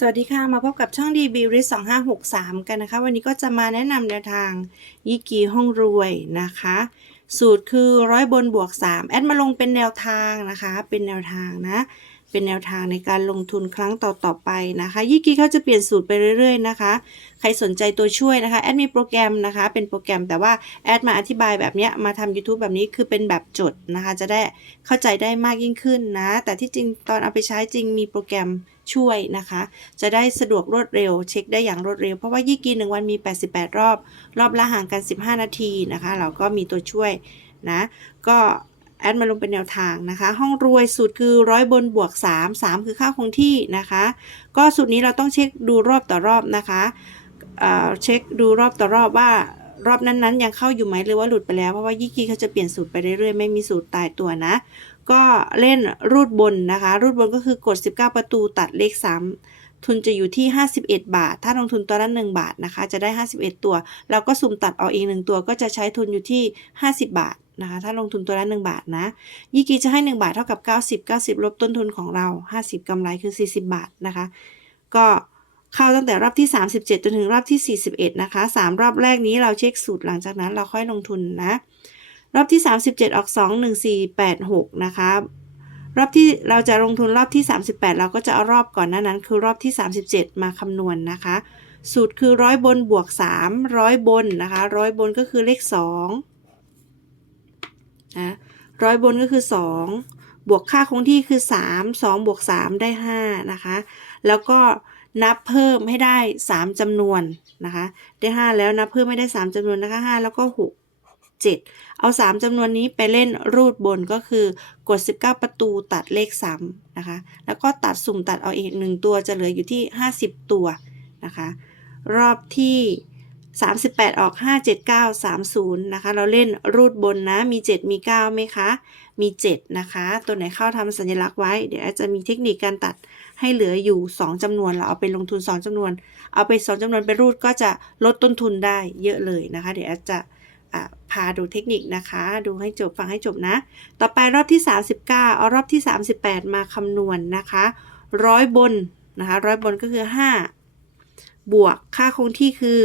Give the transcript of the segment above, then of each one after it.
สวัสดีค่ะ มาพบกับช่องดีบีริส2563กันนะคะ วันนี้ก็จะมาแนะนำแนวทางยี่กีห้องรวยนะคะ สูตรคือร้อยบนบวก3แอดมาลงเป็นแนวทางนะคะ เป็นแนวทางนะ เป็นแนวทางในการลงทุนครั้งต่อๆไปนะคะยี่กีเขาจะเปลี่ยนสูตรไปเรื่อยๆนะคะ ใครสนใจตัวช่วยนะคะแอดมีโปรแกรมนะคะ เป็นโปรแกรมแต่ว่าแอดมาอธิบายแบบเนี้ยมาทำ YouTube แบบนี้คือเป็นแบบจดนะคะ จะได้เข้าใจได้มากยิ่งขึ้นนะ แต่ที่จริงตอนเอาไปใช้จริงมีโปรแกรม ช่วยนะคะ จะได้สะดวกรวดเร็ว เช็คได้อย่างรวดเร็ว เพราะว่ายี่กีหนึ่งวันมี 88 รอบ รอบละห่างกัน 15 นาทีนะคะ เราก็มีตัวช่วยนะ ก็แอดมาลงเป็นแนวทางนะคะ ห้องรวยสูตรคือร้อยบนบวก 3 3 คือค่าคงที่นะคะ ก็สูตรนี้เราต้องเช็คดูรอบต่อรอบนะคะเเช็คดูรอบต่อรอบว่ารอบนั้นๆ ยังเข้าอยู่ไหมหรือว่าหลุดไปแล้ว เพราะว่ายี่กีเขาจะเปลี่ยนสูตรไปเรื่อยๆ ไม่มีสูตรตายตัวนะ ก็เล่นรูดบนนะคะ รูดบนก็คือกด 19 ประตูตัดเลข 3 ทุนจะอยู่ที่ 51 บาท ถ้าลงทุนตัวละ1บาทนะคะ จะได้ 51 ตัว เราก็สุ่มตัดออกอีกหนึ่งตัวก็จะใช้ทุนอยู่ที่ 50 บาทนะคะ ถ้าลงทุนตัวละ1บาทนะ ยี่กีจะให้ 1 บาทเท่ากับ 90 90 ลบต้นทุนของเรา 50กำไรคือ 40 บาทนะคะ ก็เข้าตั้งแต่รอบที่ 37 จนถึงรอบที่ 41 นะคะ 3 รอบแรกนี้เราเช็คสูตรหลังจากนั้นเราค่อยลงทุนนะ รอบที่ 37 ออก 2 1 4 8 6 นะคะรอบที่เราจะลงทุนรอบที่ 38 เราก็จะเอารอบก่อนหน้านั้น คือรอบที่ 37 มาคำนวณนะคะ สูตรคือร้อยบนบวก3ร้อยบนนะคะร้อยบนก็คือเลข2นะร้อยบนก็คือ 2 บวกค่าคงที่คือ 3 2 บวก 3 ได้ 5 นะคะ แล้วก็นับเพิ่มให้ได้ 3จำนวนนะคะ ได้ 5 แล้วนับเพิ่มให้ได้ 3จำนวนนะคะ 5 แล้วก็ 6 7 เอา 3จำนวนนี้ไปเล่นรูดบนก็คือกด 19 ประตูตัดเลขซ้ำนะคะ แล้วก็ตัดสุ่มตัดเอาอีกหนึ่งตัวจะเหลืออยู่ที่ 50 ตัวนะคะ รอบที่ 38 ออก 5 7 9 30 นะคะ เราเล่นรูดบนนะ มี 7 มี 9ไหมคะ มี 7 นะคะ ตัวไหนเข้าทำสัญลักษณ์ไว้ เดี๋ยวอาจจะมีเทคนิคการตัดให้เหลืออยู่ 2จำนวน เราเอาไปลงทุน 2จำนวน เอาไป 2จำนวนไปรูดก็จะลดต้นทุนได้เยอะเลยนะคะ เดี๋ยวอาจจะอะ พาดูเทคนิคนะคะ ดูให้จบฟังให้จบนะ ต่อไปรอบที่ 39 เอารอบที่ 38 มาคำนวณนะคะร้อยบนนะคะร้อยบนก็คือ 5 บวกค่าคงที่คือ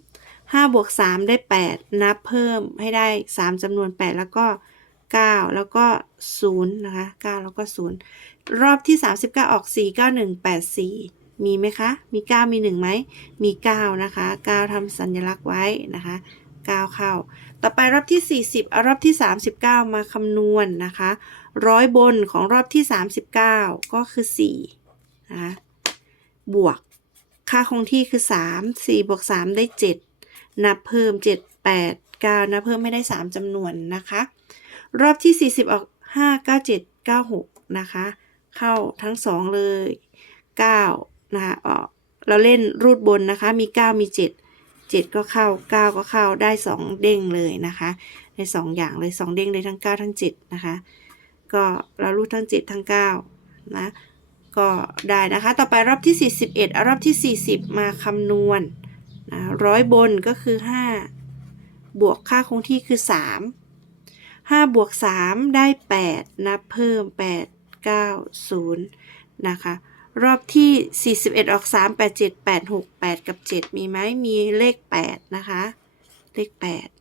3 5บวก3ได้ 8 นับเพิ่มให้ได้ 3จำนวน 8 แล้วก็ 9 แล้วก็ 0 นะคะ 9 แล้วก็ 0 รอบที่ 39 ออก 4 9 1 8 4 มีไหมคะ มี 9 มี 1ไหม มี 9 นะคะ 9ทำสัญลักษณ์ไว้นะคะ 9 เข้า ต่อไปรอบที่ 40เอารอบที่ 39 มาคำนวณนนะคะร้อยบนของรอบที่ 39 ก็คือ4นะคะบวกค่าคงที่คือ 3 4บวก3ได้ 7 นับเพิ่ม 7 8 9 นับเพิ่มไม่ได้ 3จำนวนนะคะ รอบที่ 40 ออก 5 9 7 9 6 นะคะ เข้าทั้ง 2 เลย 9 นะคะออกเราเล่นรูดบนนะคะ มี 9 มี 7 7 ก็เข้า 9 ก็เข้าได้ 2 เด้งเลยนะคะได้2อย่างเลย 2 เด้งเลยทั้ง 9 ทั้ง 7 นะคะ ก็เรารูดทั้ง 7 ทั้ง 9 นะ ก็ได้นะคะ ต่อไปรอบที่ 41เอารอบที่ 40 มาคำนวณนะร้อยบนก็คือ 5 บวกค่าคงที่คือ 3 5 บวก 3 ได้ 8 นับเพิ่ม 8 9 0 นะคะ รอบที่ 41 ออก 3 8 7 8 6 8 กับ 7 มีไหมมีเลข 8 นะคะ เลข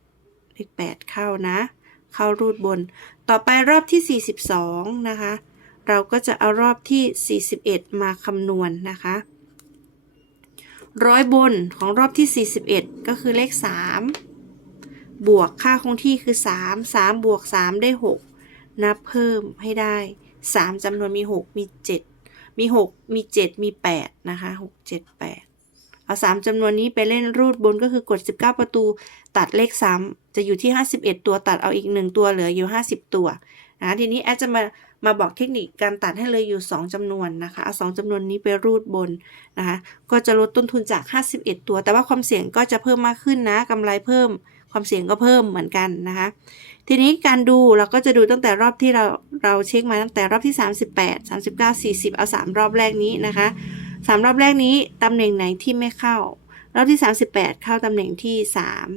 8 เลข 8 เข้านะ เข้ารูดบน ต่อไปรอบที่ 42 นะคะ เราก็จะเอารอบที่ 41 มาคำนวณนนะคะ ร้อยบนของรอบที่ 41 ก็คือเลข 3 บวกค่าคงที่คือ 3 3 บวก 3 ได้ 6 นับเพิ่มให้ได้ 3จำนวนมี 6 มี 7 มี 6 มี 7 มี 8 นะคะ 6 7 8 เอา 3จำนวนนี้ไปเล่นรูดบนก็คือกด 19 ประตู ตัดเลขซ้ำจะอยู่ที่ 51 ตัวตัดเอาอีก 1 ตัวเหลืออยู่ 50 ตัวนะทีนี้แอดจะมามาบอกเทคนิคการตัดให้เลยอยู่ 2จำนวนนะคะ เอา 2จำนวนนี้ไปรูดบนนะคะ ก็จะลดต้นทุนจาก 51 ตัว แต่ว่าความเสี่ยงก็จะเพิ่มมากขึ้นนะกำไรเพิ่ม ความเสี่ยงก็เพิ่มเหมือนกันนะคะ ทีนี้การดูเราก็จะดูตั้งแต่รอบที่เราเราเช็คมาตั้งแต่รอบที่ 38 39 40 เอา 3 รอบแรกนี้นะคะ 3 รอบแรกนี้ตำแหน่งไหนที่ไม่เข้า รอบที่ 38 เข้าตำแหน่งที่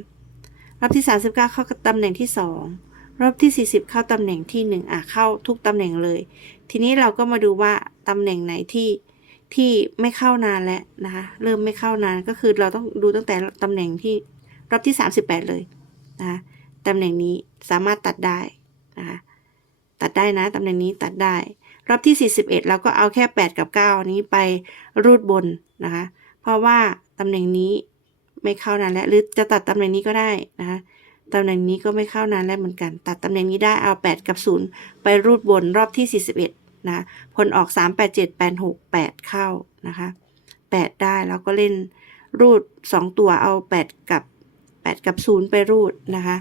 3 รอบที่ 39 เข้าตำแหน่งที่ 2 รอบที่ 40 เข้าตำแหน่งที่ 1 อะเข้าทุกตำแหน่งเลย ทีนี้เราก็มาดูว่าตำแหน่งไหนที่ที่ไม่เข้านานแล้วนะคะเริ่มไม่เข้านานก็คือเราต้องดูตั้งแต่ตำแหน่งที่รอบที่ 38 เลยนะคะ ตำแหน่งนี้สามารถตัดได้นะคะตัดได้นะตำแหน่งนี้ตัดได้ รอบที่ 41 เราก็เอาแค่ 8 กับ 9 นี้ไปรูดบนนะคะ เพราะว่าตำแหน่งนี้ไม่เข้านานแล้วหรือจะตัดตำแหน่งนี้ก็ได้นะคะตำแหน่งนี้ก็ไม่เข้านานแล้วเหมือนกัน ตัดตำแหน่งนี้ได้เอา 8 กับ 0 ไปรูดบนรอบที่ 41 นะผลออก 3 8 7 8 6 8 เข้านะคะ 8 ได้แล้วก็เล่นรูด 2 ตัวเอา 8 กับ 8 กับ 0 ไปรูดนะคะ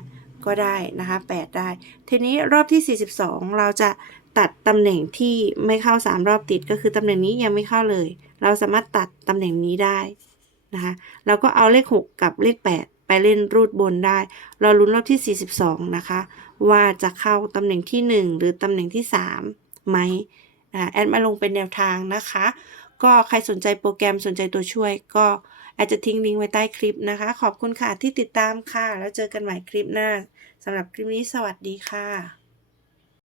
ก็ได้นะคะ 8 ได้ ทีนี้รอบที่ 42 เราจะตัดตำแหน่งที่ไม่เข้า 3 รอบติดก็คือตำแหน่งนี้ยังไม่เข้าเลย เราสามารถตัดตำแหน่งนี้ได้นะคะแล้วก็เอาเลข 6 กับเลข 8 ไปเล่นรูดบนได้ เราลุ้นรอบที่ 42 นะคะ ว่าจะเข้าตำแหน่งที่ 1 หรือตำแหน่งที่ 3 ไหมแอดมาลงเป็นแนวทางนะคะ ก็ใครสนใจโปรแกรมสนใจตัวช่วย ก็อาจจะทิ้งลิงก์ไว้ใต้คลิปนะคะ ขอบคุณค่ะที่ติดตามค่ะ แล้วเจอกันใหม่คลิปหน้าสำหรับคลิปนี้สวัสดีค่ะ